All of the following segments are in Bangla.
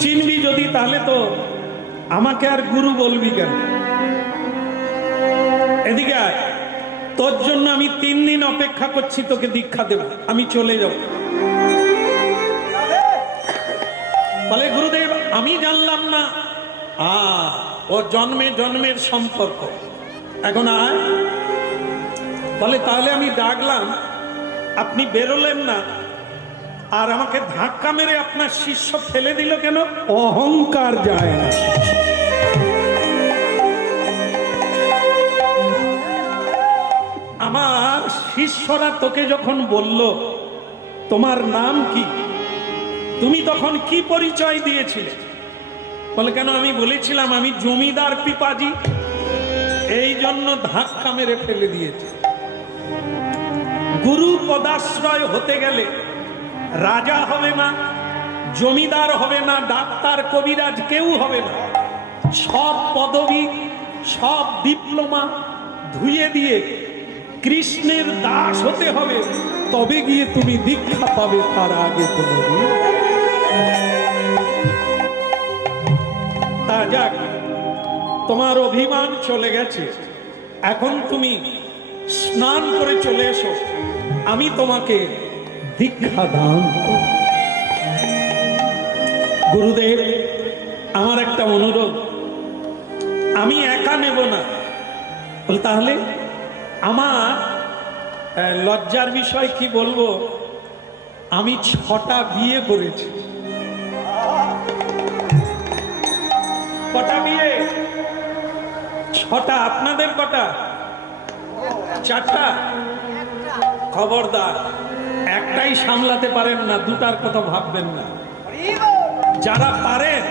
চিনবি যদি, তাহলে তো আমাকে আর গুরু বলবি কেন? এদিকে তোর জন্য আমি তিন দিন অপেক্ষা করছি, তোকে দীক্ষা দেব। আমি চলে যাব। বলে, গুরুদেব, আমি জানলাম না। আ, ও জন্মে, জন্মের সম্পর্ক। এখন আয়। বলে, তাহলে আমি ডাকলাম। আপনি বেরোলেন না। আর আমাকে ধাক্কা মেরে আপনার শিষ্য ফেলে দিল কেন? অহংকার যায় না। আমার শিষ্যরা তোকে যখন বলল, তোমার নাম কি? তুমি তখন কি পরিচয় দিয়েছিলে? বলে, কেন আমি বলেছিলাম আমি জমিদার পিপাজি। এই জন্য ধাক্কা মেরে ফেলে দিয়েছে। গুরু পদাশ্রয় হতে গেলে রাজা হবে না, জমিদার হবে না, ডাক্তার, কবিরাজ কেউ হবে না। সব পদবি, সব ডিপ্লোমা ধুয়ে দিয়ে কৃষ্ণের দাস হতে হবে, তবে গিয়ে তুমি দীক্ষা পাবে তার আগে তা যাক, তোমার অভিমান চলে গেছে। এখন তুমি স্নান করে চলে এসো। আমি তোমাকে দীক্ষা দান। গুরুদেব, আমার একটা অনুরোধ। আমি একা নেব না। তাহলে আমার লজ্জার বিষয় কি বলব? আমি ছটা বিয়ে করেছি। কটা বিয়ে? ছটা। আপনাদের কটা? চারটা? খবরদার। একটাই সামলাতে পারেন না, দুটার কথা ভাববেন না। যারা পারেন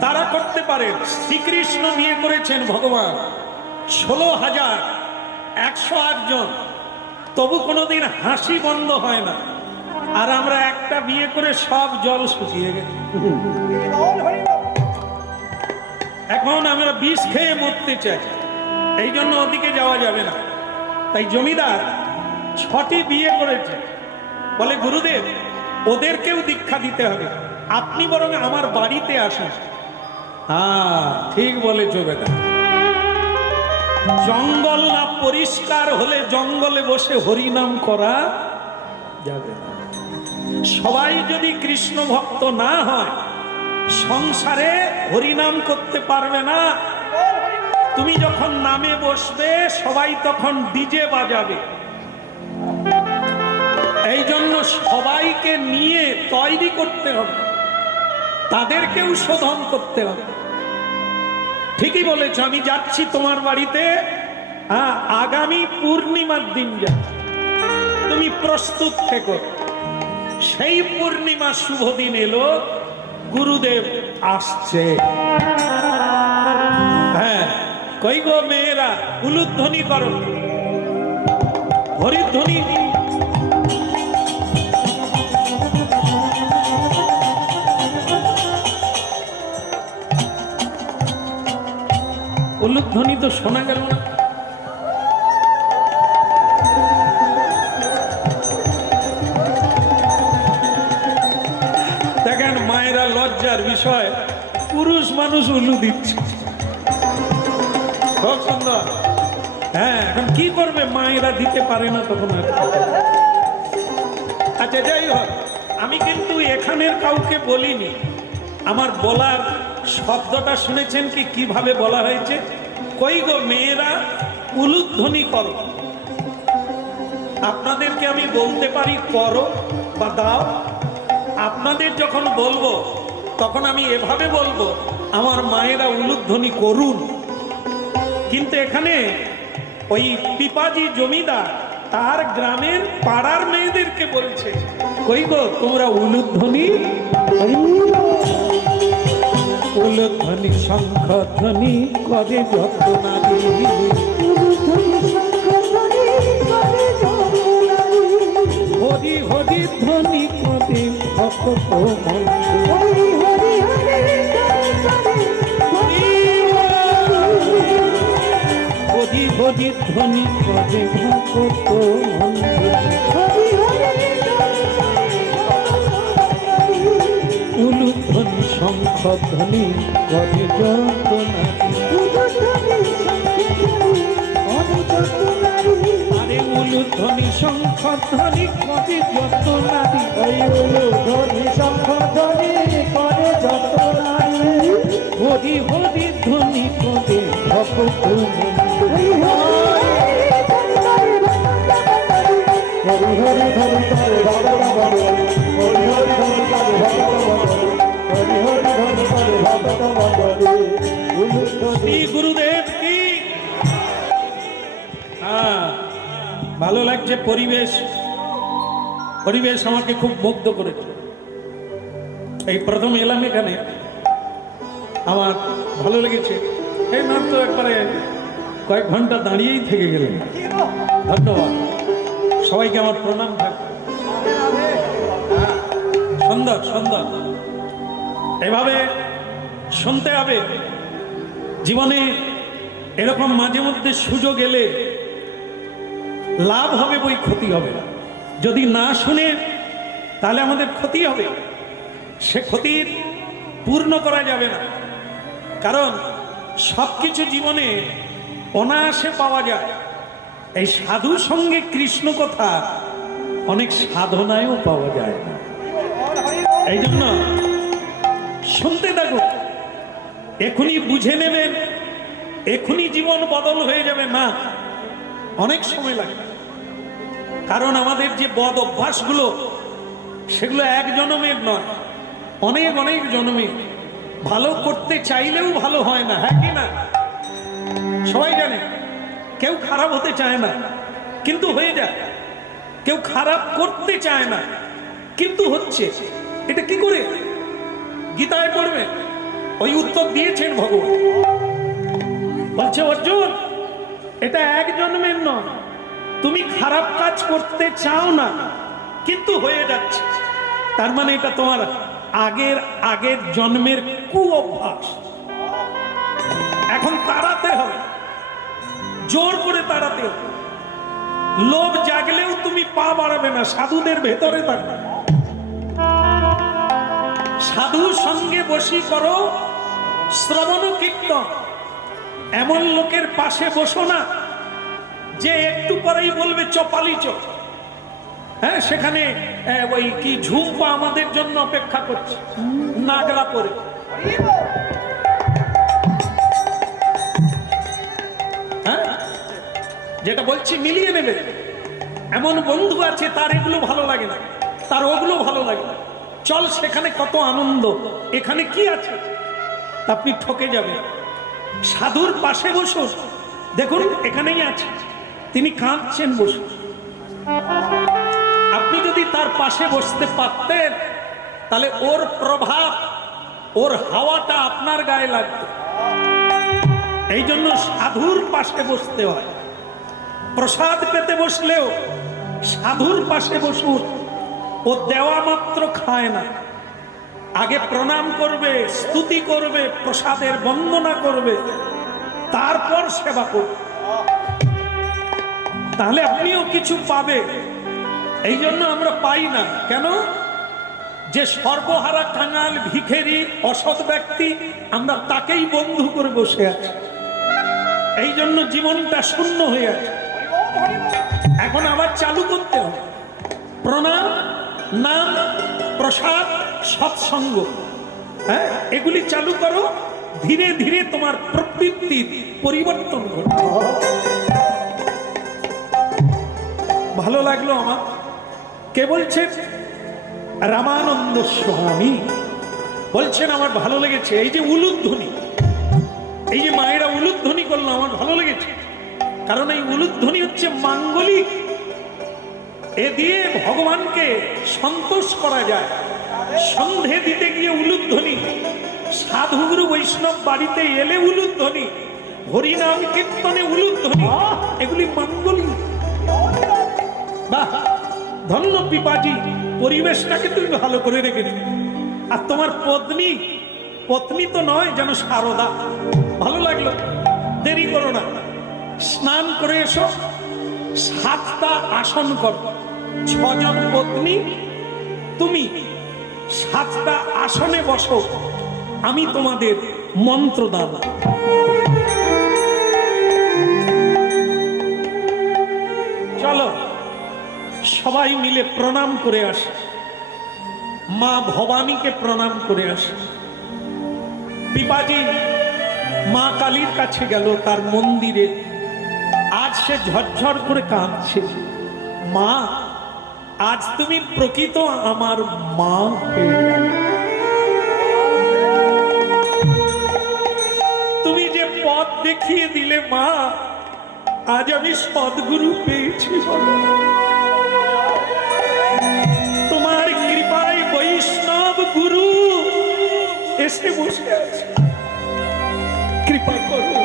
তারা করতে পারেন শ্রীকৃষ্ণ বিয়ে করেছেন ভগবান। ষোলো হাজার একশো জন। তবু কোনোদিন হাসি বন্ধ হয় না। আর আমরা একটা বিয়ে করে সব জল শুকিয়ে গেছে। এখন আমরা বিষ খেয়ে মরতে চাই। এই জন্য ওদিকে যাওয়া যাবে না। তাই জমিদার ছটি বিয়ে করেছে। বলে, গুরুদেব, ওদেরকেও দীক্ষা দিতে হবে। আপনি বরং আমার বাড়িতে আসুন। হ্যাঁ ঠিক বলেছ বেটা। জঙ্গল না পরিষ্কার হলে জঙ্গলে বসে হরিনাম করা যাবে সবাই যদি কৃষ্ণ ভক্ত না হয়, সংসারে হরিনাম করতে পারবে না। তুমি যখন নামে বসবে, সবাই তখন ডিজে বাজাবে। জন্য সবাইকে নিয়ে তৈরি করতে হবে। তাদেরকেও শোধন করতে হবে। ঠিকই বলেছ, আমি যাচ্ছি তোমার বাড়িতে। আগামী পূর্ণিমার দিন যা তুমি প্রস্তুত থেকো। সেই পূর্ণিমা শুভ দিন এলো, গুরুদেব আসছে। হ্যাঁ কই মেয়েরা, উলুধ্বনি করো। হরিধ্বনি উলুধ্বনি তো শোনা গেল না। দেখেন, মায়েরা লজ্জার বিষয়, পুরুষ মানুষ উলু দিচ্ছে। খুব সুন্দর। হ্যাঁ এখন কি করবে? মায়েরা দিতে পারে না তখন আর? আচ্ছা যাই হোক, আমি কিন্তু এখানের কাউকে বলিনি। আমার বলার শব্দটা শুনেছেন কি? কীভাবে বলা হয়েছে? কই গো মেয়েরা, উলুধ্বনি করো। আপনাদেরকে আমি বলতে পারি, করো বা দাও। আপনাদের যখন বলব, তখন আমি এভাবে বলব, আমার মায়েরা উলুধ্বনি করুন। কিন্তু এখানে ওই পিপাজি জমিদার তার গ্রামের পাড়ার মেয়েদেরকে বলছে কই গো তোমরা উলুধ্বনি উলুধ্বনি শঙ্খ ধ্বনি করে যত নারী হরি হরি ধ্বনি করে হরি ধ্বনি করে ভক্ত ধ্বনি শঙ্খধ্বনি করে যন্ত্রণা আরে উলুধ্বনি শঙ্খধ্বনি করে যত নারী হরি হরি ধ্বনি করে ভক্ত শ্রী গুরুদেব কি? হ্যাঁ ভালো লাগছে পরিবেশ। পরিবেশ আমাকে খুব মুগ্ধ করেছে। এই প্রথম এলাম এখানে। আমার ভালো লেগেছে। এই মাত্র একবারে কয়েক ঘণ্টা দাঁড়িয়েই থেকে গেলেন। ধন্যবাদ। সবাইকে আমার প্রণাম থাকবে হ্যাঁ, সুন্দর সুন্দর। এভাবে শুনতে হবে। জীবনে এরকম মাঝে মধ্যে সুযোগ এলে লাভ হবে বই, ক্ষতি হবে। যদি না শুনে, তাহলে আমাদের ক্ষতি হবে। সে ক্ষতির পূর্ণ করা যাবে না। কারণ সব কিছু জীবনে অনায়াসে পাওয়া যায়। এই সাধু সঙ্গে কৃষ্ণ কথা অনেক সাধনায়ও পাওয়া যায় না। এই জন্য শুনতে থাকুন এখনই বুঝে নেবেন এখনই জীবন বদল হয়ে যাবে না অনেক সময় লাগে। কারণ আমাদের যে বদ অভ্যাসগুলো, সেগুলো এক জনমের নয়, অনেক অনেক জনমের। ভালো করতে চাইলেও ভালো হয় না হ্যাঁ কি না? সবাই জানে, কেউ খারাপ হতে চায় না, কিন্তু হয়ে যায়। কেউ খারাপ করতে চায় না, কিন্তু হচ্ছে। এটা কি করে? গীতায় পড়বে। ওই উত্তর দিয়েছেন ভগবান। বলছে, অর্জুন, এটা এক জন্মের নয়। তুমি খারাপ কাজ করতে চাও না, কিন্তু হয়ে যাচ্ছে। তার মানে এটা তোমার আগের আগের জন্মের কু অভ্যাস এখন তাড়াতে হবে। জোর করে তাড়াতে হবে। লোভ জাগলেও তুমি পা বাড়াবে না, সাধুদের ভেতরে থাকবে। সাধু সঙ্গে বসি করো, শ্রবণ কীর্তন। এমন লোকের পাশে বসো না, যে একটু পরেই বলবে চপালি চপ হ্যাঁ সেখানে ওই কি ঝুম্পা আমাদের জন্য অপেক্ষা করছে, নাগরা পরে। হ্যাঁ যেটা বলছি মিলিয়ে নেবে। এমন বন্ধু আছে, তার এগুলো ভালো লাগে না, তার ওগুলো ভালো লাগে চল সেখানে কত আনন্দ। এখানে কি আছে? আপনি ঠকে যাবেন। সাধুর পাশে বসুন। দেখুন, এখানেই আছে। তিনি কাঁদছেন বসুন। আপনি যদি তার পাশে বসতে পারতেন, তাহলে ওর প্রভাব, ওর হাওয়াটা আপনার গায়ে লাগতো। এই জন্য সাধুর পাশে বসতে হয়। প্রসাদ পেতে বসলেও সাধুর পাশে বসুন। ও দেওয়া মাত্র খায় না। আগে প্রণাম করবে, স্তুতি করবে, প্রসাদের বন্দনা করবে, তারপর সেবা করবে। তাহলে আপনিও কিছু পাবে। এই জন্য আমরা পাই না। কেন? যে সর্বহারা কাঙাল, ভিখেরি, অসৎ ব্যক্তি, আমরা তাকেই বন্ধু করে বসে আছি। এই জন্য জীবনটা শূন্য হয়ে আছে। এখন আবার চালু করতে হবে। প্রণাম নাম প্রসাদ, সৎসঙ্গ। হ্যাঁ এগুলি চালু করো, ধীরে ধীরে তোমার প্রবৃত্তির পরিবর্তন ভালো লাগল আমার। কে বলছেন রামানন্দ স্বামী। বলছেন, আমার ভালো লেগেছে। এই যে উলুধ্বনি। এই যে মায়েরা উলুধ্বনি করল, আমার ভালো লেগেছে। কারণ এই উলুধ্বনি হচ্ছে মাঙ্গলিক এ দিয়ে ভগবানকে সন্তোষ করা যায়। সন্ধে দিতে গিয়ে উলুধ্বনি। সাধুগুরু বৈষ্ণব বাড়িতে এলে উলুধ্বনি। হরিনাম কীর্তনে উলুধ্বনি। এগুলি মাঙ্গলিক বাহ ধন্য পিপাজি, পরিবেশটাকে তুমি ভালো করে রেখেছি। আর তোমার পত্নী পত্নী তো নয় যেন সারদা। ভালো লাগল, দেরি করো না। স্নান করে এসো, সাতটা আসন করো। ছজন পত্নী, তুমি সাতটা আসনে বসো, আমি তোমাদের মন্ত্র দাদা চলো, সবাই মিলে প্রণাম করে আসে। মা ভবানীকে প্রণাম করে আসে। পিপাজি মা কালীর কাছে গেল তার মন্দিরে। আজ সে ঝরঝর করে কাঁদছে। মা আজ তুমি প্রকৃত আমার মা তুমি যে পথ দেখিয়ে দিলে মা, আজ আমি সদ্গুরু পেয়েছি তোমার কৃপায় বৈষ্ণব গুরু এসে বসে আছে। কৃপা করো।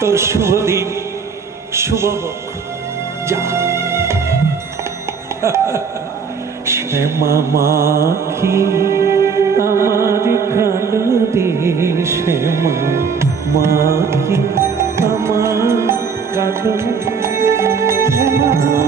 তোর শুভ দিন, শুভ হোক, যা। শ্যামা মাখি আমার কালো রে শ্যামা মাখি আমার কালো শ্যামা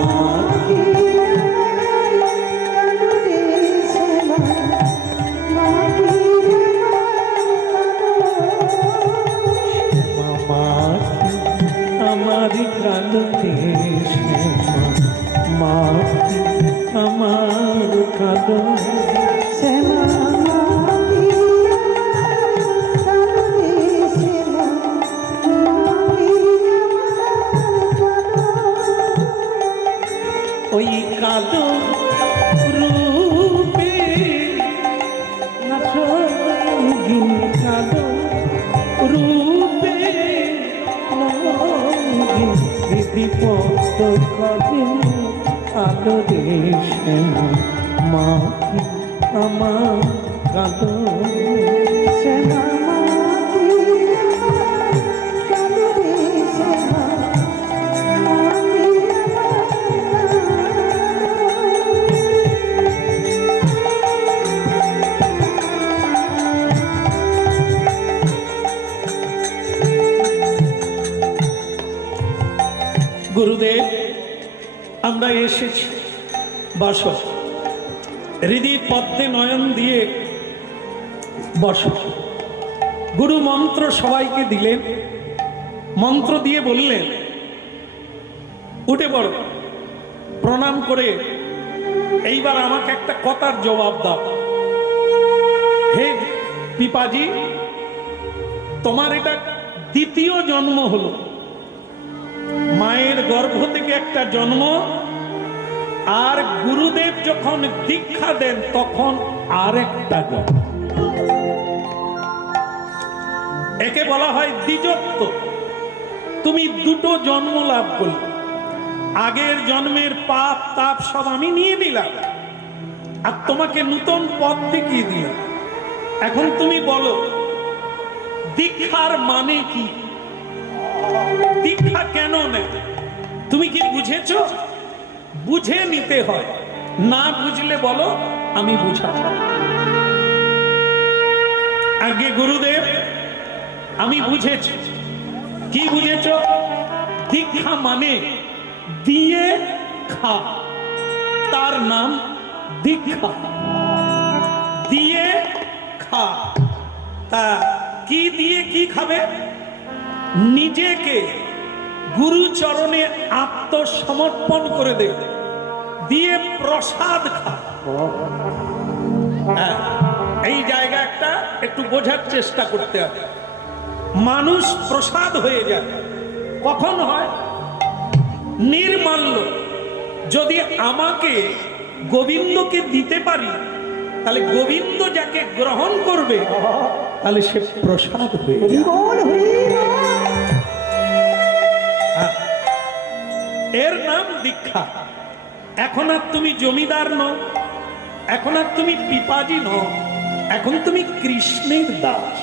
গুরুদেব, আমরা এসেছি। বস। হৃদি পদ্মে নয়ন দিয়ে বস। গুরু মন্ত্র সবাইকে দিলেন। মন্ত্র দিয়ে বললেন, উঠে পড়ো। প্রণাম করে এইবার আমাকে একটা কথার জবাব দাও। হে পিপাজি, তোমার এটা দ্বিতীয় জন্ম হলো। মায়ের গর্ভ থেকে একটা জন্ম, আর গুরুদেব যখন দীক্ষা দেন, তখন আর একটা জন্ম। একে বলা হয় দ্বিজত্ব। তুমি দুটো জন্ম লাভ করলে। আগের জন্মের পাপ, তাপ সব আমি নিয়ে নিলাম। আর তোমাকে নূতন পথ দেখিয়ে দিলাম। এখন তুমি বলো, দীক্ষার মানে কি? দীক্ষা কেন নেয় তুমি কি বুঝেছ? বুঝে নিতে হয়। না বুঝলে বলো, আমি বুঝাবো। আগে গুরুদেব, আমি বুঝেছি। কি বুঝেছ? দীক্ষা মানে দিয়ে খা। তার নাম দীক্ষা। দিয়ে খা। তা কি দিয়ে কি খাবে? নিজেকে গুরু চরণে আত্মসমর্পণ করে দে। দিয়ে প্রসাদ খা। হ্যাঁ, এই জায়গা একটা একটু বোঝার চেষ্টা করতে হবে। মানুষ প্রসাদ হয়ে যায়। কখন হয়? নির্মাল্য। যদি আমাকে গোবিন্দকে দিতে পারি তাহলে গোবিন্দ যাকে গ্রহণ করবে তাহলে সে প্রসাদ হয়ে যাবে এর নাম দীক্ষা। এখন আর তুমি জমিদার নও, এখন আর তুমি পিপাজি নও, এখন তুমি কৃষ্ণের দাস।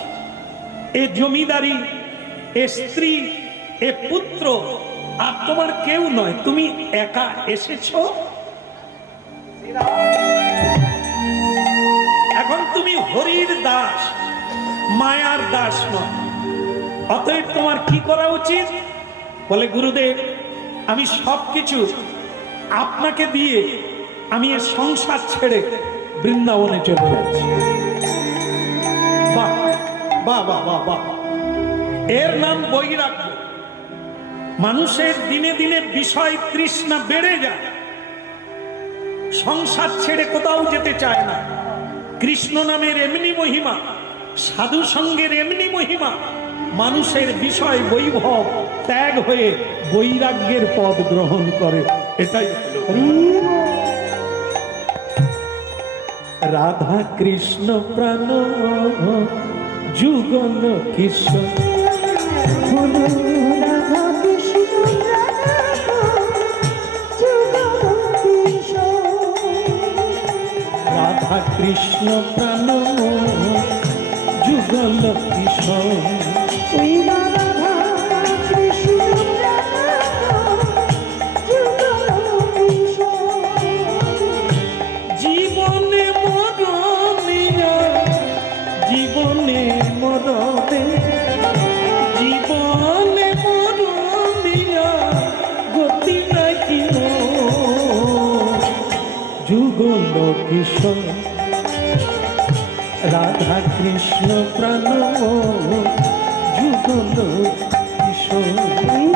এ জমিদারি, এ স্ত্রী, এ পুত্র, আর তোমার কেউ নয়, তুমি একা এসেছ। এখন তুমি হরির দাস, মায়ার দাস নয় অতএব তোমার কি করা উচিত? বলে গুরুদেব আমি সব কিছু আপনাকে দিয়ে আমি এর সংসার ছেড়ে বৃন্দাবনে চলে যাচ্ছি। বাহ বাহ বাহ। এর নাম বৈরাগ্য। মানুষের দিনে দিনে বিষয় তৃষ্ণা বেড়ে যায়। সংসার ছেড়ে কোথাও যেতে চায় না। কৃষ্ণ নামের এমনি মহিমা, সাধু সঙ্গের এমনি মহিমা, মানুষের বিষয় বৈভব ত্যাগ হয়ে বৈরাগ্যের পদ গ্রহণ করে। এটাই রাধা কৃষ্ণ প্রাণ যুগল কিশোর। বলো রাধা কৃষ্ণ রাধা রাধা কৃষ্ণ প্রাণ যুগল কিশোর। যুগল কিশোর। রাধা কৃষ্ণ প্রাণ যুগল কিশোর।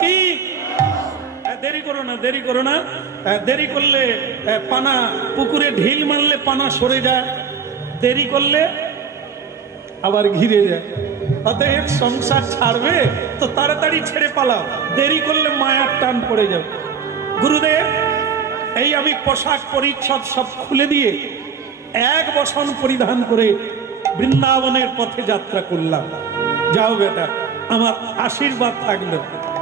কি? দেরি করো না, দেরি করো না। দেরি করলে পানা, পুকুরে ঢিল মারলে পানা সরে যায়। দেরি করলে আবার ঘিরে যায়। অতএব সংসার ছাড়বে, তো তাড়াতাড়ি ছেড়ে পালাও। দেরি করলে মায়ার টান পড়ে যাবে। গুরুদেব, এই আমি পোশাক পরিচ্ছদ সব খুলে দিয়ে এক বসন পরিধান করে বৃন্দাবনের পথে যাত্রা করলাম। যাও বেটা, আমার আশীর্বাদ থাকল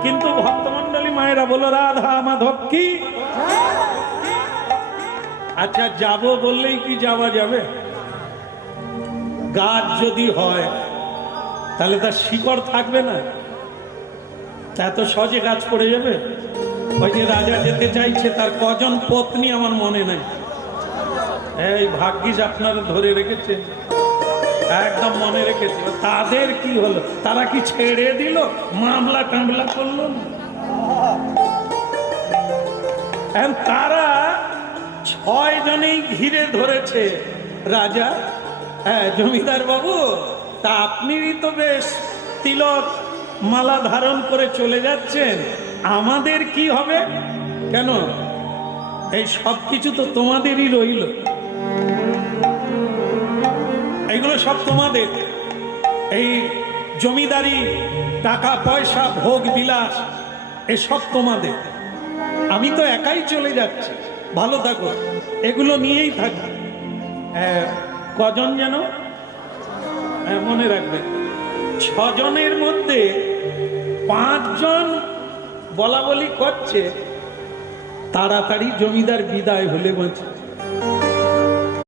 কিন্তু ভক্তমন্ডলী মায়েরা বলো, রাধা মাধব কি? আচ্ছা যাব বললেই কি যাওয়া যাবে? গাছ যদি হয়, তাহলে তার শিকড় থাকবে না। তা এত সহজে গাছ পড়ে যাবে? ওই যে রাজা যেতে চাইছে, তার কজন পত্নী আমার মনে নাই। এই ভাগ্যিস আপনারা ধরে রেখেছে একদম মনে রেখেছে। তাদের কি হলো? তারা কি ছেড়ে দিল? মামলা টামলা করল তারা ছয় জনেই ঘিরে ধরেছে। রাজা হ্যাঁ জমিদার বাবু, তা আপনিই তো বেশ তিলক মালা ধারণ করে চলে যাচ্ছেন। আমাদের কি হবে? কেন? এই সব কিছু তো তোমাদেরই রইল। এগুলো সব তোমাদের। এই জমিদারি, টাকা, পয়সা, ভোগ, বিলাস, এসব তোমাদের। আমি তো একাই চলে যাচ্ছি। ভালো থাকো। এগুলো নিয়েই থাকি। কজন যেন? মনে রাখবে। ছজনের মধ্যে পাঁচজন বলা বলি করছে, তাড়াতাড়ি জমিদার বিদায় হলে বলছে